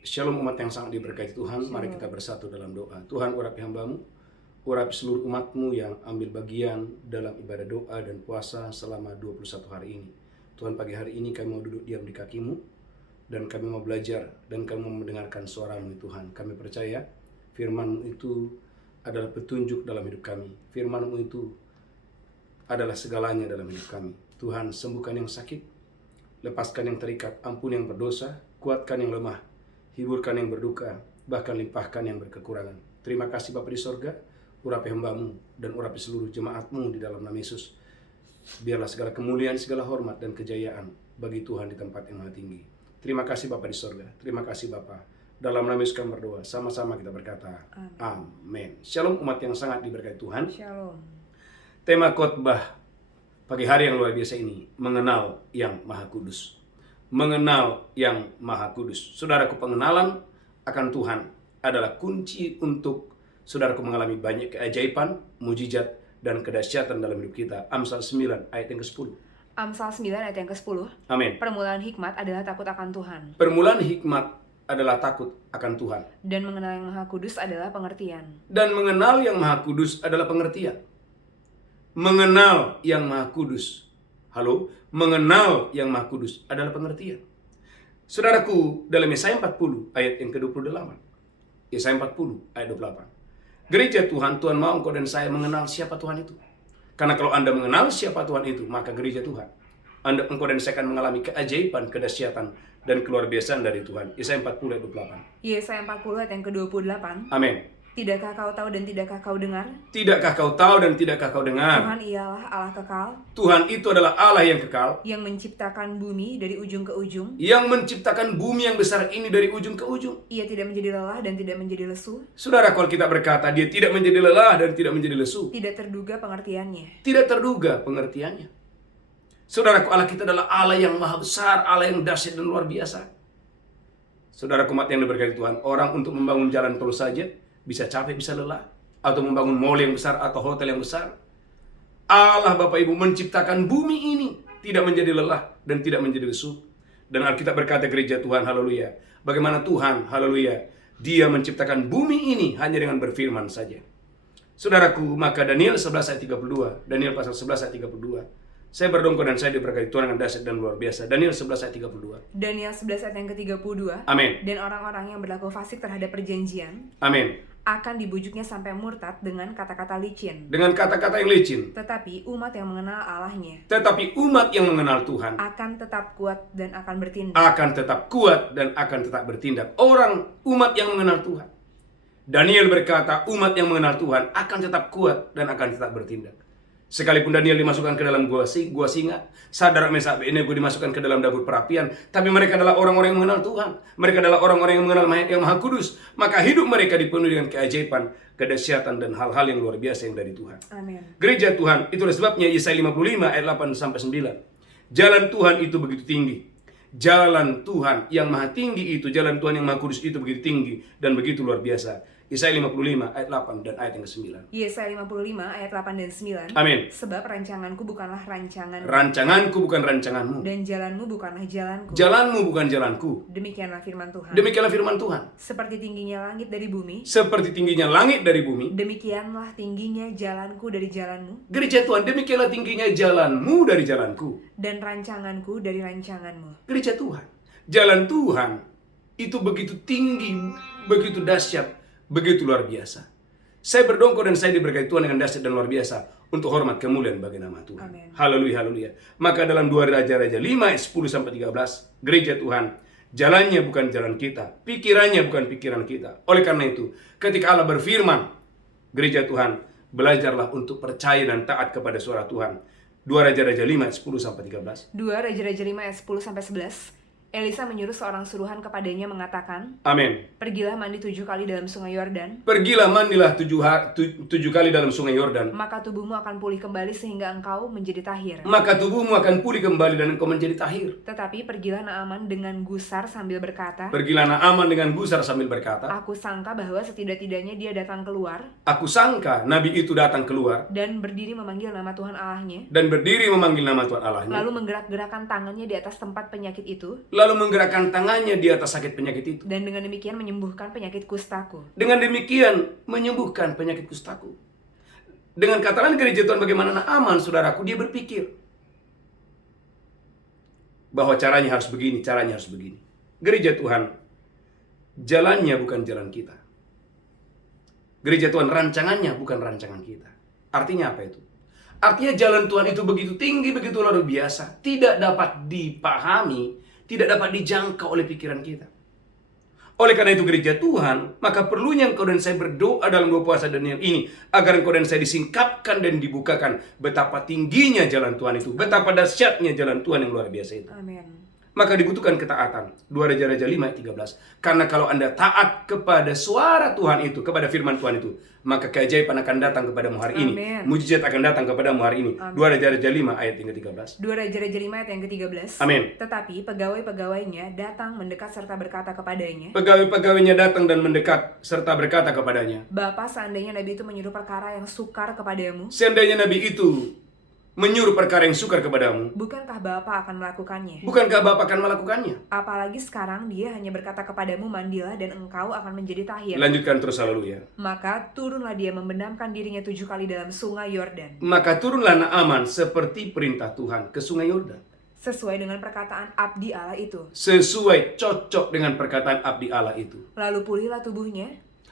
Shalom umat yang sangat diberkati Tuhan, mari kita bersatu dalam doa. Tuhan, urapi hamba-Mu, urapi seluruh umat-Mu yang ambil bagian dalam ibadah doa dan puasa selama 21 hari ini. Tuhan, pagi hari ini kami mau duduk diam di kaki-Mu, dan kami mau belajar, dan kami mau mendengarkan suara-Mu Tuhan. Kami percaya firman-Mu itu adalah petunjuk dalam hidup kami. Firman-Mu itu adalah segalanya dalam hidup kami. Tuhan, sembuhkan yang sakit, lepaskan yang terikat, ampuni yang berdosa, kuatkan yang lemah, hiburkan yang berduka, bahkan limpahkan yang berkekurangan. Terima kasih Bapa di sorga, urapi hamba-Mu dan urapi seluruh jemaat-Mu di dalam nama Yesus. Biarlah segala kemuliaan, segala hormat dan kejayaan bagi Tuhan di tempat yang maha tinggi. Terima kasih Bapa di sorga, terima kasih Bapa. Dalam nama Yesus kami berdoa, sama-sama kita berkata, Amin. Shalom umat yang sangat diberkati Tuhan. Shalom. Tema khotbah pagi hari yang luar biasa ini, mengenal yang maha kudus. Mengenal yang maha kudus. Saudaraku, pengenalan akan Tuhan adalah kunci untuk saudaraku mengalami banyak keajaiban, mujizat, dan kedahsyatan dalam hidup kita. Amsal 9 ayat yang ke-10. Amsal 9 ayat yang ke-10. Amin. Permulaan hikmat adalah takut akan Tuhan. Permulaan hikmat adalah takut akan Tuhan. Dan mengenal yang maha kudus adalah pengertian. Dan mengenal yang maha kudus adalah pengertian. Mengenal yang maha kudus. Halo? Mengenal yang maha kudus adalah pengertian. Saudaraku, dalam Yesaya 40 ayat yang ke-28. Yesaya 40 ayat 28. Gereja Tuhan, Tuhan mau engkau dan saya mengenal siapa Tuhan itu. Karena kalau Anda mengenal siapa Tuhan itu, maka gereja Tuhan, engkau dan saya akan mengalami keajaiban, kedahsyatan, dan keluar biasaan dari Tuhan. Yesaya 40 ayat 28. Yesaya 40 ayat yang ke-28. Amin. Tidakkah kau tahu dan tidakkah kau dengar? Tidakkah kau tahu dan tidakkah kau dengar? Tuhan ialah Allah kekal, Tuhan itu adalah Allah yang kekal, yang menciptakan bumi dari ujung ke ujung. yang menciptakan bumi yang besar ini dari ujung ke ujung. Ia tidak menjadi lelah dan tidak menjadi lesu. Saudara, kalau kita berkata dia tidak menjadi lelah dan tidak menjadi lesu, Tidak terduga pengertiannya. tidak terduga pengertiannya. Saudaraku, Allah kita adalah Allah yang maha besar, Allah yang dahsyat dan luar biasa. Saudaraku, umat yang diberkati Tuhan, orang untuk membangun jalan tol saja bisa capek, bisa lelah, atau membangun mall yang besar atau hotel yang besar. Allah Bapak Ibu menciptakan bumi ini tidak menjadi lelah dan tidak menjadi lesu. Dan Alkitab berkata, gereja Tuhan, haleluya, bagaimana Tuhan, haleluya, Dia menciptakan bumi ini hanya dengan berfirman saja. Saudaraku, maka Daniel 11 ayat 32, Daniel pasal 11 ayat 32. Saya berdongkol dan saya diberkati Tuhan dengan dahsyat dan luar biasa. Daniel 11 ayat 32. Daniel 11 ayat yang ke-32. Amin. Dan orang-orang yang berlaku fasik terhadap perjanjian Amin. akan dibujuknya sampai murtad dengan kata-kata licin. Dengan kata-kata yang licin. Tetapi umat yang mengenal Allahnya Tetapi umat yang mengenal Tuhan akan tetap kuat dan akan bertindak. akan tetap kuat dan akan tetap bertindak. Umat yang mengenal Tuhan. Daniel berkata, umat yang mengenal Tuhan akan tetap kuat dan akan tetap bertindak. Sekalipun Daniel dimasukkan ke dalam gua singa, Sadrak Mesak Abednego dimasukkan ke dalam dapur perapian, tapi mereka adalah orang-orang yang mengenal Tuhan. Mereka adalah orang-orang yang mengenal yang Maha Kudus. Maka hidup mereka dipenuhi dengan keajaiban, kedahsyatan, dan hal-hal yang luar biasa yang dari Tuhan. Amin. Gereja Tuhan, itulah sebabnya Yesaya 55 ayat 8 sampai 9. Jalan Tuhan itu begitu tinggi. Jalan Tuhan yang maha tinggi itu, jalan Tuhan yang maha kudus itu begitu tinggi dan begitu luar biasa. Yesaya 55 ayat 8 dan ayat yang ke-9. Yesaya 55 ayat 8 dan 9. Amin. Sebab rancanganku bukanlah rancanganmu, Rancanganku bukan rancanganmu, dan jalanmu bukanlah jalanku. jalanmu bukan jalanku. Demikianlah firman Tuhan. Demikianlah firman Tuhan. Seperti tingginya langit dari bumi, Seperti tingginya langit dari bumi, demikianlah tingginya jalanku dari jalanmu, gereja Tuhan, demikianlah tingginya jalanmu dari jalanku. dan rancanganku dari rancanganmu. Gereja Tuhan, jalan Tuhan itu begitu tinggi, begitu dahsyat, begitu luar biasa. Saya berdongkol dan saya diberkati Tuhan dengan dahsyat dan luar biasa untuk hormat kemuliaan bagi nama Tuhan. Amin. Haleluya, haleluya. Maka dalam 2 Raja-Raja 5 ayat 10 sampai 13, gereja Tuhan, jalannya bukan jalan kita, pikirannya bukan pikiran kita. Oleh karena itu, ketika Allah berfirman, gereja Tuhan, belajarlah untuk percaya dan taat kepada suara Tuhan. 2 Raja-Raja 5 ayat 10 sampai 13. 2 Raja-Raja 5 ayat 10 sampai 11. Elisa menyuruh seorang suruhan kepadanya mengatakan, Amin. pergilah mandi 7 kali dalam sungai Yordan, Pergilah mandilah 7 kali dalam sungai Yordan, maka tubuhmu akan pulih kembali sehingga engkau menjadi tahir. maka tubuhmu akan pulih kembali dan engkau menjadi tahir. Tetapi pergilah Naaman dengan gusar sambil berkata, Pergilah Naaman dengan gusar sambil berkata, aku sangka bahwa setidak-tidaknya dia datang keluar aku sangka Nabi itu datang keluar dan berdiri memanggil nama Tuhan Allahnya, dan berdiri memanggil nama Tuhan Allahnya, lalu menggerak-gerakkan tangannya di atas tempat penyakit itu, lalu menggerakkan tangannya di atas sakit penyakit itu. Dan dengan demikian menyembuhkan penyakit kustaku. Dengan demikian menyembuhkan penyakit kustaku. Dengan kata lain gereja Tuhan bagaimana Naaman, saudaraku, dia berpikir bahwa caranya harus begini, caranya harus begini. Gereja Tuhan, jalannya bukan jalan kita. Gereja Tuhan, rancangannya bukan rancangan kita. Artinya apa itu? Artinya jalan Tuhan itu begitu tinggi, begitu luar biasa, tidak dapat dipahami, tidak dapat dijangkau oleh pikiran kita. Oleh karena itu gereja Tuhan, maka perlunya engkau dan saya berdoa dalam dua puasa Daniel ini, agar engkau dan saya disingkapkan dan dibukakan betapa tingginya jalan Tuhan itu, betapa dahsyatnya jalan Tuhan yang luar biasa itu. Amin. Maka dibutuhkan ketaatan. 2 Raja-Raja 5 ayat 13. Karena kalau Anda taat kepada suara Tuhan itu, kepada firman Tuhan itu, maka keajaiban akan datang kepadamu hari ini. Amin. Mujizat akan datang kepadamu hari ini. Amin. 2 Raja-Raja 5 ayat yang ke-13. 2 Raja-Raja 5 ayat yang ke-13. Amin. Tetapi pegawai-pegawainya datang mendekat serta berkata kepadanya, Pegawai-pegawainya datang dan mendekat serta berkata kepadanya, Bapa, seandainya Nabi itu menyuruh perkara yang sukar kepadamu, seandainya Nabi itu menyuruh perkara yang sukar kepadamu, bukankah Bapa akan melakukannya? bukankah Bapa akan melakukannya? Apalagi sekarang dia hanya berkata kepadamu, mandilah dan engkau akan menjadi tahir. Lanjutkan terus, haleluya. Maka turunlah dia membenamkan dirinya 7 kali dalam sungai Yordan, Maka turunlah Naaman seperti perintah Tuhan ke sungai Yordan. sesuai dengan perkataan abdi Allah itu. Sesuai, cocok dengan perkataan abdi Allah itu. Lalu pulihlah tubuhnya,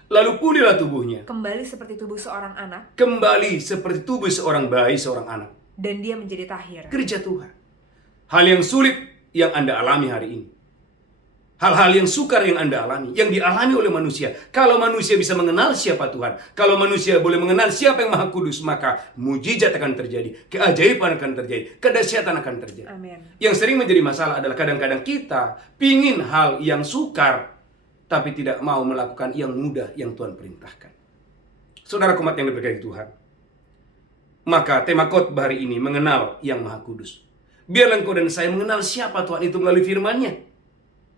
Lalu pulihlah tubuhnya, kembali seperti tubuh seorang anak, kembali seperti tubuh seorang bayi, seorang anak. dan dia menjadi tahir. Gereja Tuhan, hal yang sulit yang Anda alami hari ini, hal-hal yang sukar yang Anda alami, yang dialami oleh manusia. Kalau manusia bisa mengenal siapa Tuhan, kalau manusia boleh mengenal siapa yang Maha Kudus, maka mujizat akan terjadi, keajaiban akan terjadi, kedahsyatan akan terjadi. Amin. Yang sering menjadi masalah adalah kadang-kadang kita pingin hal yang sukar, tapi tidak mau melakukan yang mudah yang Tuhan perintahkan. Saudara umat yang diberkati Tuhan, maka tema khotbah hari ini mengenal yang Maha Kudus. Biarlah engkau dan saya mengenal siapa Tuhan itu melalui firman-Nya.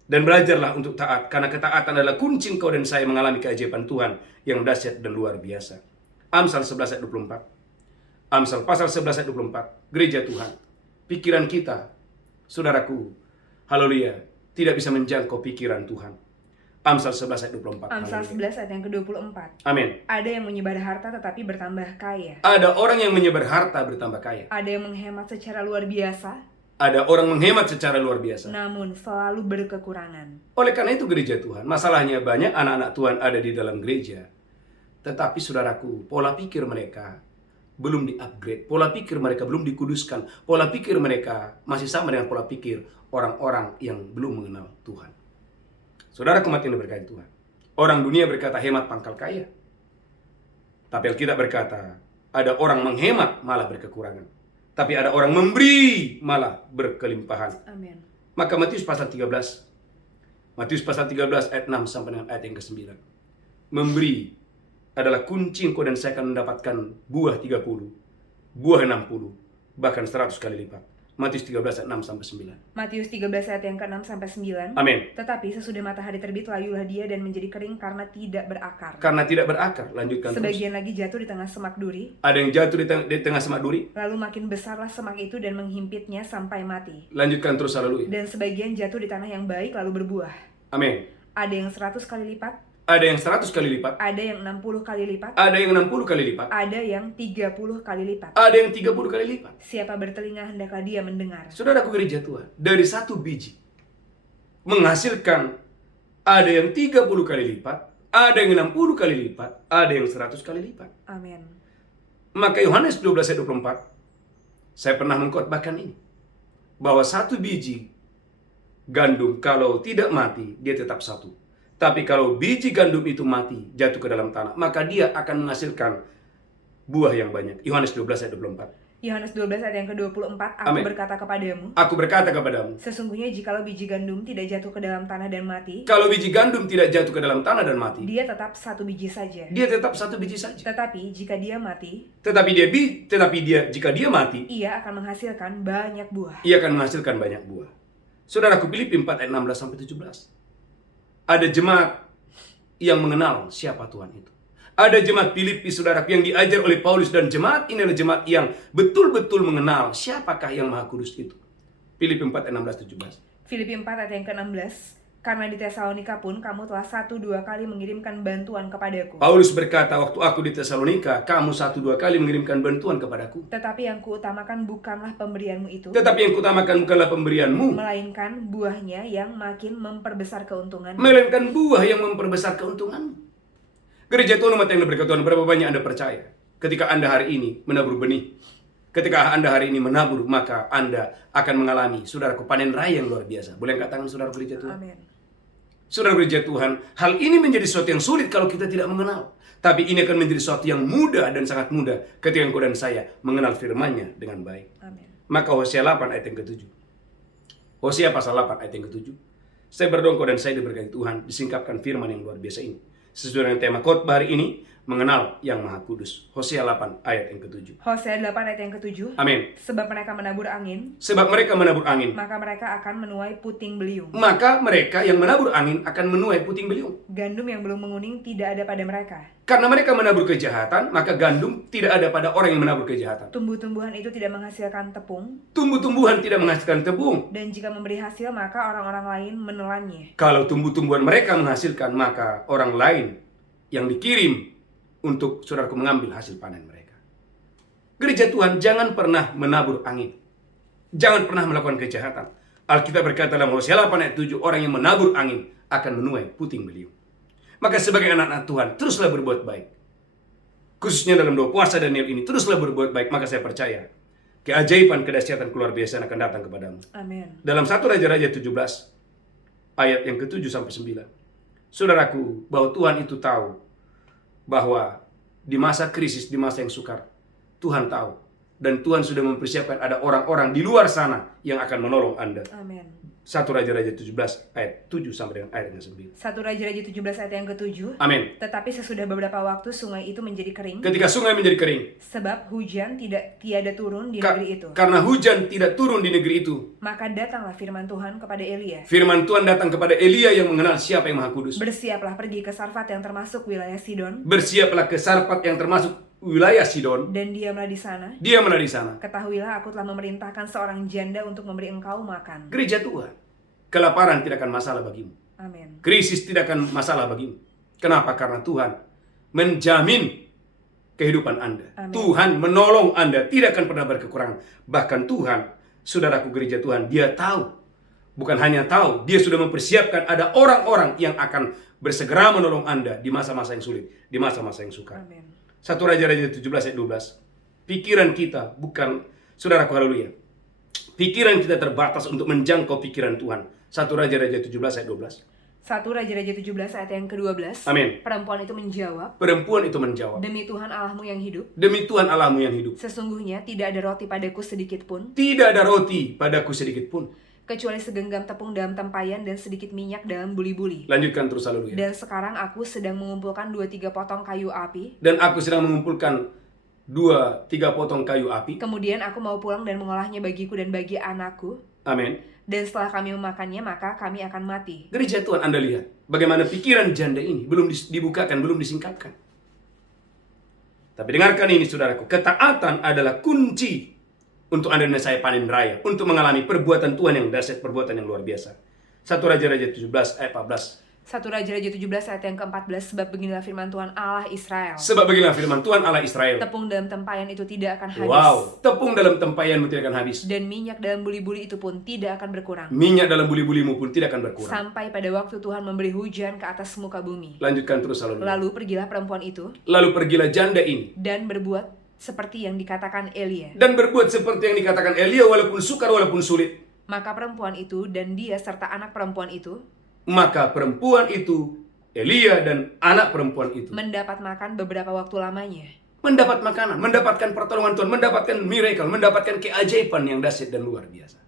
Dan belajarlah untuk taat, karena ketaatan adalah kunci engkau dan saya mengalami keajaiban Tuhan yang dahsyat dan luar biasa. Amsal 11 ayat 24. Amsal pasal 11 ayat 24. Gereja Tuhan, pikiran kita, saudaraku, haleluya, tidak bisa menjangkau pikiran Tuhan. Amsal 11 ayat 24. Amsal Haleluya. 11 ayat yang ke-24. Amin. Ada yang menyebar harta tetapi bertambah kaya. Ada orang yang menyebar harta bertambah kaya. Ada yang menghemat secara luar biasa, Ada orang menghemat secara luar biasa. namun selalu berkekurangan. Oleh karena itu gereja Tuhan, masalahnya banyak anak-anak Tuhan ada di dalam gereja. Tetapi saudaraku, pola pikir mereka belum di-upgrade. Pola pikir mereka belum dikuduskan. Pola pikir mereka masih sama dengan pola pikir orang-orang yang belum mengenal Tuhan. Saudara umat yang diberkati Tuhan, orang dunia berkata hemat pangkal kaya. Tapi Alkitab berkata, ada orang menghemat malah berkekurangan. Tapi ada orang memberi malah berkelimpahan. Amin. Maka Matius pasal 13. Matius pasal 13 ayat 6 sampai dengan ayat yang ke-9. Memberi adalah kunci engkau dan saya akan mendapatkan buah 30, buah 60, bahkan 100 kali lipat. Matius 13 ayat 6 sampai 9. Matius 13 ayat yang ke-6 sampai 9. Amin. Tetapi sesudah matahari terbit layulah dia dan menjadi kering karena tidak berakar. Karena tidak berakar, lanjutkan terus. Sebagian lagi jatuh di tengah semak duri, Ada yang jatuh di tengah semak duri. lalu makin besarlah semak itu dan menghimpitnya sampai mati. Lanjutkan terus, haleluya. Dan sebagian jatuh di tanah yang baik lalu berbuah. Amin. Ada yang 100 kali lipat, Ada yang 100 kali lipat, ada yang 60 kali lipat, ada yang 60 kali lipat, ada yang 30 kali lipat. ada yang 30 kali lipat. Siapa bertelinga hendaklah dia mendengar. Saudaraku gereja Tuhan, dari satu biji menghasilkan ada yang 30 kali lipat, ada yang 60 kali lipat, ada yang 100 kali lipat. Amin. Maka Yohanes 12 ayat 24, saya pernah mengkhotbahkan ini, bahwa satu biji gandum kalau tidak mati, dia tetap satu. Tapi kalau biji gandum itu mati, jatuh ke dalam tanah, maka dia akan menghasilkan buah yang banyak. Yohanes 12 ayat 24. Yohanes 12 ayat yang ke-24, Aku Amin. berkata kepadamu, Aku berkata kepadamu, sesungguhnya jikalau biji gandum tidak jatuh ke dalam tanah dan mati, kalau biji gandum tidak jatuh ke dalam tanah dan mati, dia tetap satu biji saja. dia tetap satu biji saja. Tetapi jika dia mati, Tetapi jika dia mati, ia akan menghasilkan banyak buah. ia akan menghasilkan banyak buah. Saudaraku, Filipi 4 ayat 16 sampai 17. Ada jemaat yang mengenal siapa Tuhan itu. Ada jemaat Filipi, saudaraku, yang diajar oleh Paulus, dan jemaat ini adalah jemaat yang betul-betul mengenal siapakah yang Maha Kudus itu. Filipi 4 ayat 16 17. Filipi 4 ayat yang ke-16. Karena di Tesalonika pun kamu telah 1-2 kali mengirimkan bantuan kepadaku. Paulus berkata, waktu aku di Tesalonika, kamu 1-2 kali mengirimkan bantuan kepadaku. Tetapi yang kuutamakan bukanlah pemberianmu itu, Tetapi yang kutamakan bukanlah pemberianmu, melainkan buahnya yang makin memperbesar keuntungan. melainkan buah yang memperbesar keuntungan. Gereja Tuhan, umat yang diberkati Tuhan, berapa banyak Anda percaya ketika Anda hari ini menabur benih, ketika Anda hari ini menabur, maka Anda akan mengalami, saudaraku, panen raya yang luar biasa. Boleh angkat tangan, saudara gereja Tuhan? Amin. Saudara gereja Tuhan, hal ini menjadi sesuatu yang sulit kalau kita tidak mengenal. Tapi ini akan menjadi sesuatu yang mudah dan sangat mudah ketika engkau dan saya mengenal firman-Nya dengan baik. Amin. Maka Hosea 8 ayat yang ke-7. Hosea pasal 8 ayat yang ke-7. Saya berdoa engkau dan saya diberkati Tuhan, disingkapkan firman yang luar biasa ini. Sesuai dengan tema khotbah hari ini, mengenal yang Maha Kudus. Hosea 8 ayat yang ke-7. Hosea 8 ayat yang ke-7. Amin. Sebab mereka menabur angin, Sebab mereka menabur angin, maka mereka akan menuai puting beliung. maka mereka yang menabur angin akan menuai puting beliung. Gandum yang belum menguning tidak ada pada mereka. Karena mereka menabur kejahatan, maka gandum tidak ada pada orang yang menabur kejahatan. Tumbuh-tumbuhan itu tidak menghasilkan tepung, Tumbuh-tumbuhan tidak menghasilkan tepung. dan jika memberi hasil maka orang-orang lain menelannya. Kalau tumbuh-tumbuhan mereka menghasilkan, maka orang lain yang dikirim untuk saudaraku mengambil hasil panen mereka. Gereja Tuhan, jangan pernah menabur angin. Jangan pernah melakukan kejahatan. Alkitab berkata dalam Hosea 8 ayat 7, orang yang menabur angin akan menuai puting beliung. Maka sebagai anak-anak Tuhan, teruslah berbuat baik. Khususnya dalam doa puasa Daniel ini, teruslah berbuat baik. Maka saya percaya, keajaiban, kedahsyatan keluar biasa akan datang kepadamu. Amin. Dalam 1 Raja-Raja 17, ayat yang ke-7 sampai 9. Saudaraku, bahwa Tuhan itu tahu bahwa di masa krisis, di masa yang sukar, Tuhan tahu. Dan Tuhan sudah mempersiapkan ada orang-orang di luar sana yang akan menolong Anda. Amin. 1 Raja-Raja 17 ayat 7 sampai dengan ayat yang 9. 1 Raja-Raja 17 ayat yang ke-7. Amin. Tetapi sesudah beberapa waktu sungai itu menjadi kering, Ketika sungai menjadi kering, sebab hujan tiada turun di negeri itu. karena hujan tidak turun di negeri itu, Maka datanglah firman Tuhan kepada Elia. firman Tuhan datang kepada Elia yang mengenal siapa yang Maha Kudus. Bersiaplah pergi ke Sarfat yang termasuk wilayah Sidon, Bersiaplah ke Sarfat yang termasuk wilayah Sidon. dan diamlah di sana. Diamlah di sana. Ketahuilah aku telah memerintahkan seorang janda untuk memberi engkau makan. Gereja Tuhan, kelaparan tidak akan masalah bagimu. Amin. Krisis tidak akan masalah bagimu. Kenapa? Karena Tuhan menjamin kehidupan Anda. Amin. Tuhan menolong Anda, tidak akan pernah berkekurangan. Bahkan Tuhan, saudaraku gereja Tuhan, Dia tahu. Bukan hanya tahu, Dia sudah mempersiapkan ada orang-orang yang akan bersegera menolong Anda di masa-masa yang sulit, di masa-masa yang sukar. Amin. 1 Raja-Raja 17 ayat 12. Pikiran kita bukan, saudaraku haleluya, pikiran kita terbatas untuk menjangkau pikiran Tuhan. 1 Raja-Raja 17 ayat 12. 1 Raja-Raja 17 ayat yang ke-12. Amin. Perempuan itu menjawab, Perempuan itu menjawab, demi Tuhan Allahmu yang hidup, demi Tuhan Allahmu yang hidup, sesungguhnya tidak ada roti padaku sedikit pun, tidak ada roti padaku sedikit pun. kecuali segenggam tepung dalam tempayan dan sedikit minyak dalam buli-buli. Lanjutkan terus haleluya. Dan sekarang aku sedang mengumpulkan 2-3 potong kayu api. Dan aku sedang mengumpulkan 2-3 potong kayu api. Kemudian aku mau pulang dan mengolahnya bagiku dan bagi anakku. Amin. Dan setelah kami memakannya, maka kami akan mati. Gereja Tuhan, Anda lihat bagaimana pikiran janda ini belum dibukakan, belum disingkapkan. Tapi dengarkan ini saudaraku, ketaatan adalah kunci untuk Anda dan saya panen raya, untuk mengalami perbuatan Tuhan yang dahsyat, perbuatan yang luar biasa. 1 Raja-Raja 17 ayat 14. 1 Raja-Raja 17 ayat yang ke-14. Sebab beginilah firman Tuhan Allah Israel. Sebab beginilah firman Tuhan Allah Israel. Tepung dalam tempayan itu tidak akan habis. Wow, tepung dalam tempayanmu tidak akan habis. Dan minyak dalam buli-buli itu pun tidak akan berkurang. Minyak dalam buli-bulimu pun tidak akan berkurang. Sampai pada waktu Tuhan memberi hujan ke atas muka bumi. Lanjutkan terus haleluya. Lalu pergilah perempuan itu Lalu pergilah janda ini dan berbuat seperti yang dikatakan Elia. dan berbuat seperti yang dikatakan Elia, walaupun sukar, walaupun sulit. Maka perempuan itu dan dia serta anak perempuan itu Maka perempuan itu, Elia dan anak perempuan itu mendapat makan beberapa waktu lamanya. mendapat makanan, mendapatkan pertolongan Tuhan, mendapatkan miracle, mendapatkan keajaiban yang dahsyat dan luar biasa.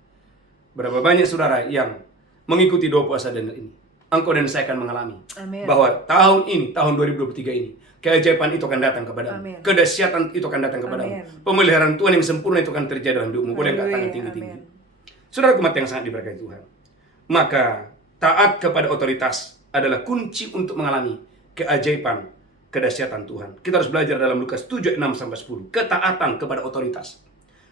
Berapa banyak saudara yang mengikuti doa puasa Daniel ini? Engkau dan saya akan mengalami Amin. bahwa tahun ini, tahun 2023 ini, keajaiban itu akan datang kepadamu. Amin. Kedahsyatan itu akan datang kepadamu. Amin. Pemeliharaan Tuhan yang sempurna itu akan terjadi dalam hidupmu. Boleh nggak tangan Haleluya. tinggi-tinggi? Amin. Saudara umat yang sangat diberkati Tuhan. Maka taat kepada otoritas adalah kunci untuk mengalami keajaiban, kedahsyatan Tuhan. Kita harus belajar dalam Lukas 7, 6-10. Ketaatan kepada otoritas.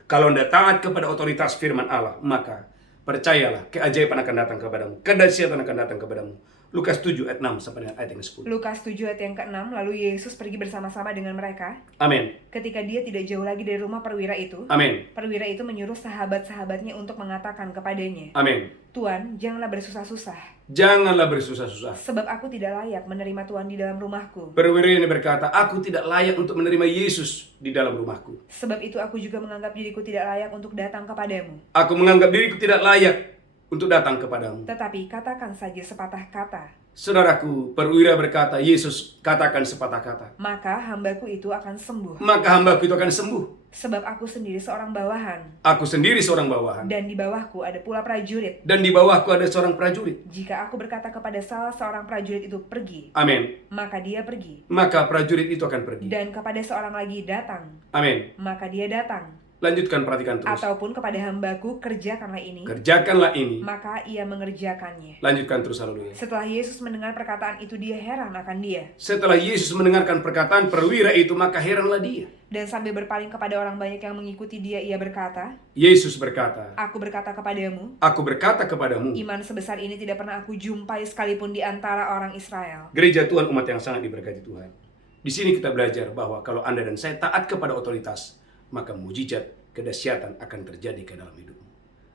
Kalau Anda taat kepada otoritas firman Allah, maka Percayalah, keajaiban akan datang kepadamu, kedahsyatan akan datang kepadamu. Lukas 7 ayat 6 sampai dengan ayat yang 10. Lukas 7 ayat yang ke-6, lalu Yesus pergi bersama-sama dengan mereka. Amin. Ketika dia tidak jauh lagi dari rumah perwira itu, Amin. perwira itu menyuruh sahabat-sahabatnya untuk mengatakan kepadanya, Amin. Tuan, janganlah bersusah-susah, Janganlah bersusah-susah. sebab aku tidak layak menerima Tuhan di dalam rumahku. Perwira ini berkata, aku tidak layak untuk menerima Yesus di dalam rumahku. Sebab itu aku juga menganggap diriku tidak layak untuk datang kepadamu. Aku menganggap diriku tidak layak untuk datang kepadamu. Tetapi katakan saja sepatah kata, Saudaraku, perwira berkata, Yesus katakan sepatah kata, maka hambaku itu akan sembuh. maka hambaku itu akan sembuh. Sebab aku sendiri seorang bawahan, Aku sendiri seorang bawahan, dan di bawahku ada pula prajurit. dan di bawahku ada seorang prajurit. Jika aku berkata kepada salah seorang prajurit itu pergi, Amin. maka dia pergi. Maka prajurit itu akan pergi. Dan kepada seorang lagi datang, Amin. maka dia datang. Lanjutkan, perhatikan terus. Ataupun kepada hambaku, kerjakanlah ini, Kerjakanlah ini. maka ia mengerjakannya. Lanjutkan terus, haleluya. Setelah Yesus mendengar perkataan itu, dia heran akan dia. Setelah Yesus mendengarkan perkataan perwira itu, maka heranlah dia. Dan sambil berpaling kepada orang banyak yang mengikuti dia, ia berkata, Yesus berkata, Aku berkata kepadamu, aku berkata kepadamu, iman sebesar ini tidak pernah aku jumpai sekalipun di antara orang Israel. gereja Tuhan, umat yang sangat diberkati Tuhan. Di sini kita belajar bahwa kalau Anda dan saya taat kepada otoritas, maka mujizat, kedahsyatan akan terjadi ke dalam hidupmu.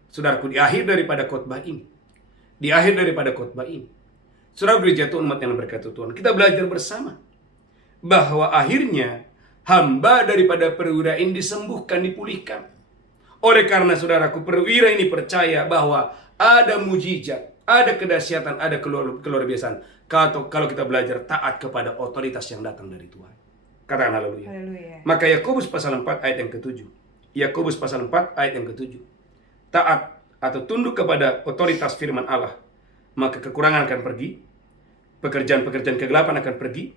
Saudaraku, di akhir daripada khotbah ini, saudara gereja Tuhan, umat yang berkati Tuhan, kita belajar bersama bahwa akhirnya hamba daripada perwira ini disembuhkan, dipulihkan. Oleh karena saudaraku, perwira ini percaya bahwa ada mujizat, ada kedahsyatan, ada keluar biasaan. Kalau kita belajar taat kepada otoritas yang datang dari Tuhan. Katakan haleluya. Haleluya. Maka Yakobus pasal 4 ayat yang ke-7. Yakobus pasal 4 ayat yang ke-7. Taat atau tunduk kepada otoritas firman Allah, maka kekurangan akan pergi, pekerjaan-pekerjaan kegelapan akan pergi,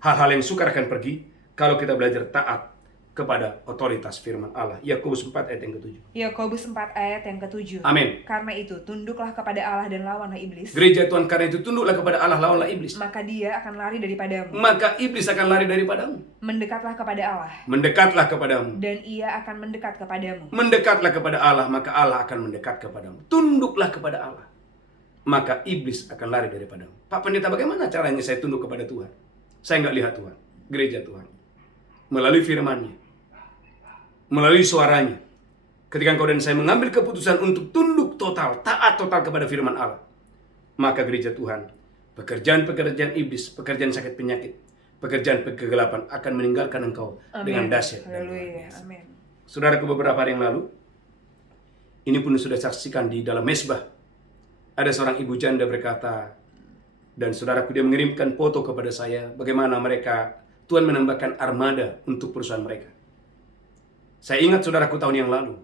hal-hal yang sukar akan pergi kalau kita belajar taat kepada otoritas firman Allah. Yakobus 4 ayat yang ke-7. Yakobus 4 ayat yang ke-7. Amin. Karena itu, tunduklah kepada Allah dan lawanlah iblis. Gereja Tuhan, karena itu tunduklah kepada Allah, lawanlah iblis. Maka dia akan lari daripadamu. Maka iblis akan lari daripadamu. Mendekatlah kepada Allah, Mendekatlah kepadamu. dan ia akan mendekat kepadamu. Mendekatlah kepada Allah, maka Allah akan mendekat kepadamu. Tunduklah kepada Allah, maka iblis akan lari daripadamu. Pak Pendeta, bagaimana caranya saya tunduk kepada Tuhan? Saya nggak lihat Tuhan, gereja Tuhan. Melalui firman-Nya, melalui suaranya. Ketika engkau dan saya mengambil keputusan untuk tunduk total, taat total kepada firman Allah, maka gereja Tuhan, pekerjaan-pekerjaan iblis, pekerjaan sakit penyakit, pekerjaan kegelapan akan meninggalkan engkau dengan dahsyat dan luar Haleluya. biasa. Amin. Saudaraku, beberapa hari yang lalu, ini pun sudah saksikan di dalam mesbah, ada seorang ibu janda berkata, dan saudaraku, dia mengirimkan foto kepada saya bagaimana mereka, Tuhan menambahkan armada untuk perusahaan mereka. Saya ingat saudaraku, tahun yang lalu,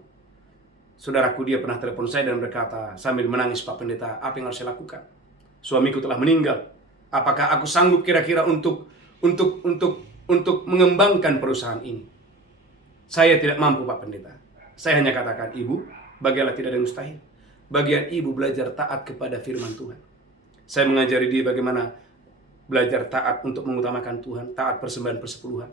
saudaraku, dia pernah telepon saya dan berkata sambil menangis, Pak Pendeta, apa yang harus saya lakukan? Suamiku telah meninggal. Apakah aku sanggup kira-kira untuk mengembangkan perusahaan ini? Saya tidak mampu, Pak Pendeta. Saya hanya katakan, Ibu, bagilah tidak ada yang mustahil. Bagian ibu belajar taat kepada firman Tuhan. Saya mengajari dia bagaimana belajar taat untuk mengutamakan Tuhan, taat persembahan persepuluhan.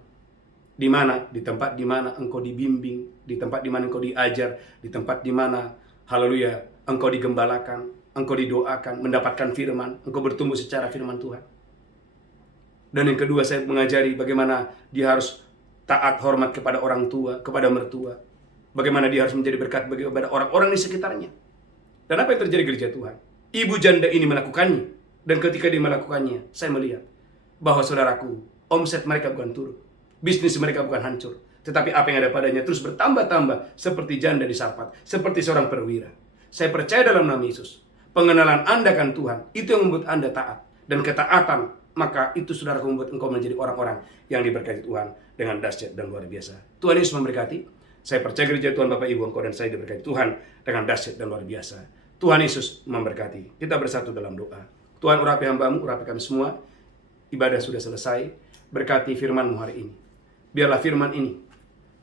Di mana? Di tempat di mana engkau dibimbing, di tempat di mana engkau diajar, di tempat di mana, haleluya, engkau digembalakan, engkau didoakan, mendapatkan firman, engkau bertumbuh secara firman Tuhan. Dan yang kedua, saya mengajari bagaimana dia harus taat hormat kepada orang tua, kepada mertua. Bagaimana dia harus menjadi berkat bagi kepada orang-orang di sekitarnya. Dan apa yang terjadi gereja Tuhan? Ibu janda ini melakukannya. Dan ketika dia melakukannya, saya melihat bahwa saudaraku, omset mereka bukan turun. Bisnis mereka bukan hancur. Tetapi apa yang ada padanya terus bertambah-tambah seperti janda di Sarfat, seperti seorang perwira. Saya percaya dalam nama Yesus, pengenalan Anda akan Tuhan, itu yang membuat Anda taat. Dan ketaatan, maka itu saudaraku membuat engkau menjadi orang-orang yang diberkati Tuhan dengan dahsyat dan luar biasa. Tuhan Yesus memberkati. Saya percaya gereja Tuhan, Bapak Ibu, engkau dan saya diberkati Tuhan dengan dahsyat dan luar biasa. Tuhan Yesus memberkati. Kita bersatu dalam doa. Tuhan, urapi hamba-Mu, urapi kami semua. Ibadah sudah selesai. Berkati firman-Mu hari ini. Biarlah firman ini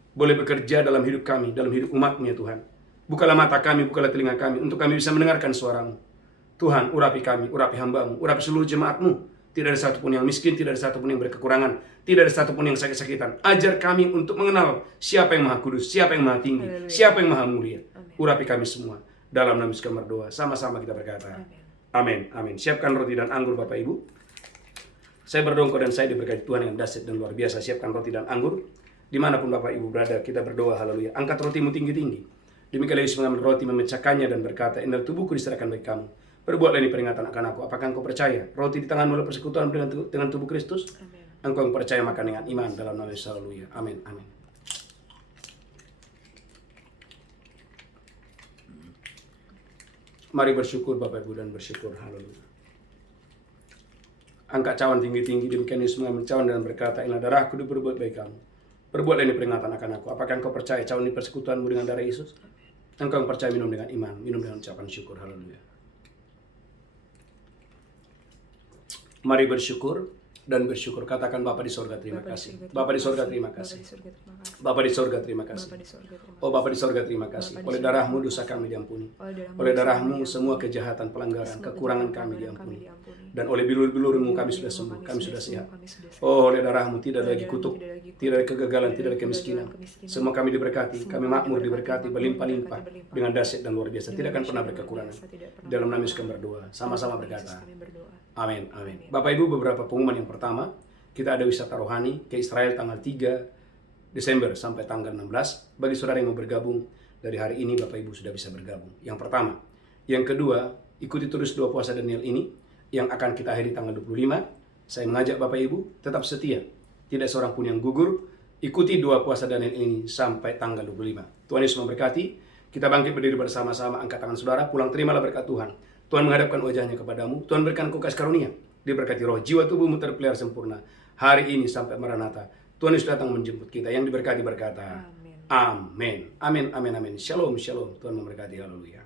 boleh bekerja dalam hidup kami, dalam hidup umat-Mu ya Tuhan. Bukalah mata kami, bukalah telinga kami, untuk kami bisa mendengarkan suara-Mu. Tuhan, urapi kami, urapi hamba-Mu, urapi seluruh jemaat-Mu. Tidak ada satupun yang miskin, tidak ada satupun yang berkekurangan, tidak ada satupun yang sakit-sakitan. Ajar kami untuk mengenal siapa yang Maha Kudus, siapa yang Maha Tinggi, siapa yang Maha Mulia. Urapi kami semua. Dalam nama Yesus kami berdoa. Sama-sama kita berkata. Amin. Amin. Siapkan roti dan anggur Bapak Ibu. Saya berdoa engkau dan saya diberkati Tuhan yang dahsyat dan luar biasa. Siapkan roti dan anggur. Dimanapun Bapak Ibu berada, kita berdoa, haleluya. Angkat rotimu tinggi-tinggi. Demikian Yesus mengambil roti, memecahkannya dan berkata, inilah tubuhku diserahkan bagi kamu. Perbuatlah ini peringatan akan aku. Apakah engkau percaya? Roti di tanganmu adalah persekutuan dengan tubuh Kristus. Engkau yang percaya makan dengan iman dalam nama Yesus, haleluya. Amin. Amin. Mari bersyukur Bapak Ibu dan bersyukur, haleluya. Angkat cawan tinggi-tinggi, demikian Yesus mengambil cawan dan berkata, inilah darahku diperbuat bagi kamu. Perbuatlah ini peringatan akan aku. Apakah engkau percaya cawan ini persekutuanmu dengan darah Yesus? Engkau yang percaya minum dengan iman, minum dengan ucapan syukur, haleluya. Mari bersyukur dan bersyukur. Katakan Bapa di sorga terima kasih. Bapa di sorga terima kasih. Bapa di sorga terima kasih. Oh Bapa di sorga terima kasih. Oleh darahmu dosa kami diampuni. Oleh darahmu semua kejahatan, pelanggaran, kekurangan kami diampuni. Dan oleh bilur-bilurmu kami sudah sembuh, kami sudah sehat. Oh oleh darahmu tidak lagi kutuk, tidak ada kegagalan, tidak ada kemiskinan. Semua kami diberkati, kami makmur diberkati, berlimpah-limpah dengan dahsyat dan luar biasa. Tidak akan pernah berkekurangan. Dalam nama Yesus kami berdoa, sama-sama berkata. Amin, amin. Bapak Ibu, beberapa pengumuman. Yang pertama, kita ada wisata rohani ke Israel tanggal 3 Desember sampai tanggal 16. Bagi saudara yang mau bergabung, dari hari ini Bapak Ibu sudah bisa bergabung. Yang pertama. Yang kedua, ikuti terus doa puasa Daniel ini yang akan kita akhiri tanggal 25. Saya mengajak Bapak Ibu tetap setia. Tidak seorang pun yang gugur. Ikuti doa puasa Daniel ini sampai tanggal 25. Tuhan Yesus memberkati. Kita bangkit berdiri bersama-sama, angkat tangan saudara, pulang terimalah berkat Tuhan. Tuhan menghadapkan wajahnya kepadamu, Tuhan berikan kau kasih karunia, diberkati roh, jiwa tubuhmu terpelihara sempurna, hari ini sampai Maranatha. Tuhan Yesus datang menjemput kita, yang diberkati berkata, amin. Amin, amin, amin. Shalom, shalom. Tuhan memberkati, haleluya.